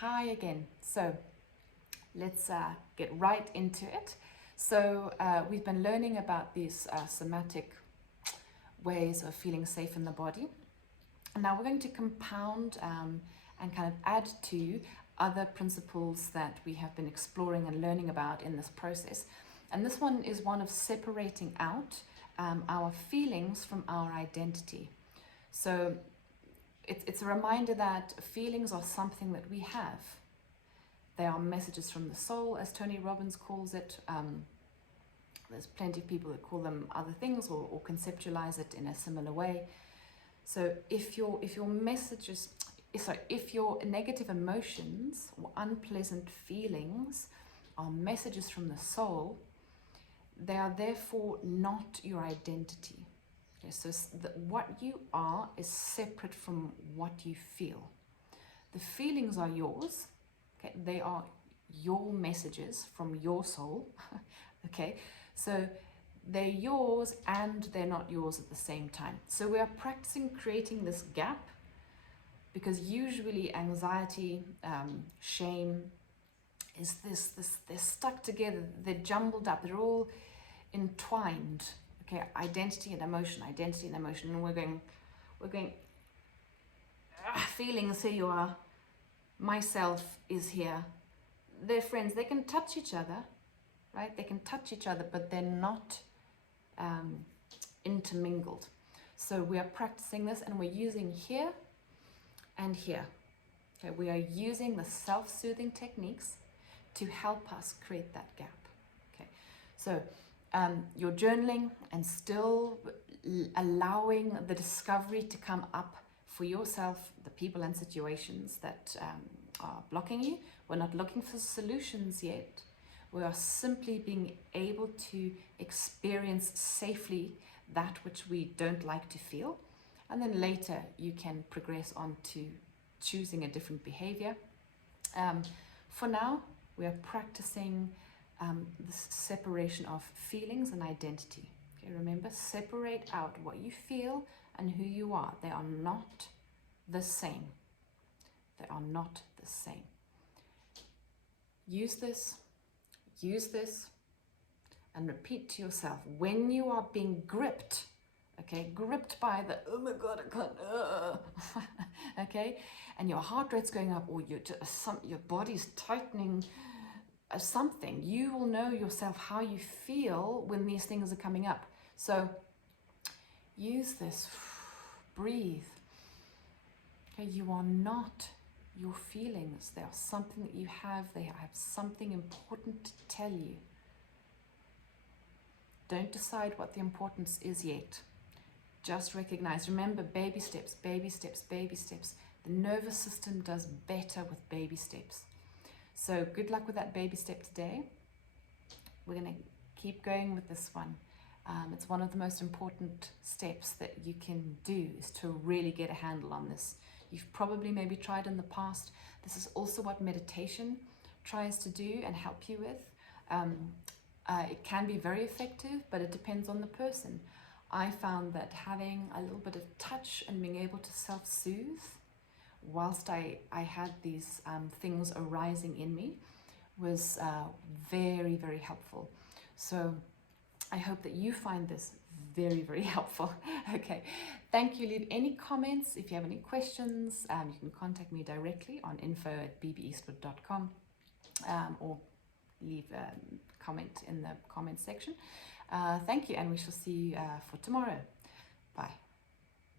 Hi again. So let's get right into it. So we've been learning about these somatic ways of feeling safe in the body. And now we're going to compound and kind of add to other principles that we have been exploring and learning about in this process. And this one is one of separating out our feelings from our identity. So it's a reminder that feelings are something that we have. They are messages from the soul, as Tony Robbins calls it. There's plenty of people that call them other things or conceptualize it in a similar way. So if your negative emotions or unpleasant feelings are messages from the soul, they are therefore not your identity. Okay, so what you are is separate from what you feel. The feelings are yours. Okay, they are your messages from your soul. Okay, so they're yours and they're not yours at the same time. So we are practicing creating this gap, because usually anxiety, shame is they're stuck together, they're jumbled up, they're all entwined. Okay, identity and emotion, and we're going, feelings, here you are, myself is here. They're friends, they can touch each other, right? They can touch each other, but they're not intermingled. So we are practicing this, and we're using here and here. Okay, we are using the self-soothing techniques to help us create that gap. Okay, so you're journaling and still allowing the discovery to come up for yourself, the people and situations that are blocking you. We're not looking for solutions yet. We are simply being able to experience safely that which we don't like to feel. And then later you can progress on to choosing a different behavior. For now, we are practicing this separation of feelings and identity. Okay, remember, separate out what you feel and who you are. They are not the same. They are not the same. Use this, and repeat to yourself when you are being gripped. Okay, gripped by the, oh my God, I can't, okay, and your heart rate's going up, or your body's tightening, something, you will know yourself how you feel when these things are coming up. So use this, breathe. Okay, you are not your feelings. They are something that you have. They have something important to tell you. Don't decide what the importance is yet. Just recognize. Remember, baby steps, baby steps, baby steps. The nervous system does better with baby steps. So good luck with that baby step today. We're going to keep going with this one. It's one of the most important steps that you can do, is to really get a handle on this. You've probably maybe tried in the past. This is also what meditation tries to do and help you with. It can be very effective, but it depends on the person. I found that having a little bit of touch and being able to self-soothe whilst I had these things arising in me was very, very helpful. So I hope that you find this very, very helpful. Okay, thank you. Leave any comments. If you have any questions, you can contact me directly on info@bbeastwood.com, or leave a comment in the comment section. Thank you, and we shall see you for tomorrow. Bye.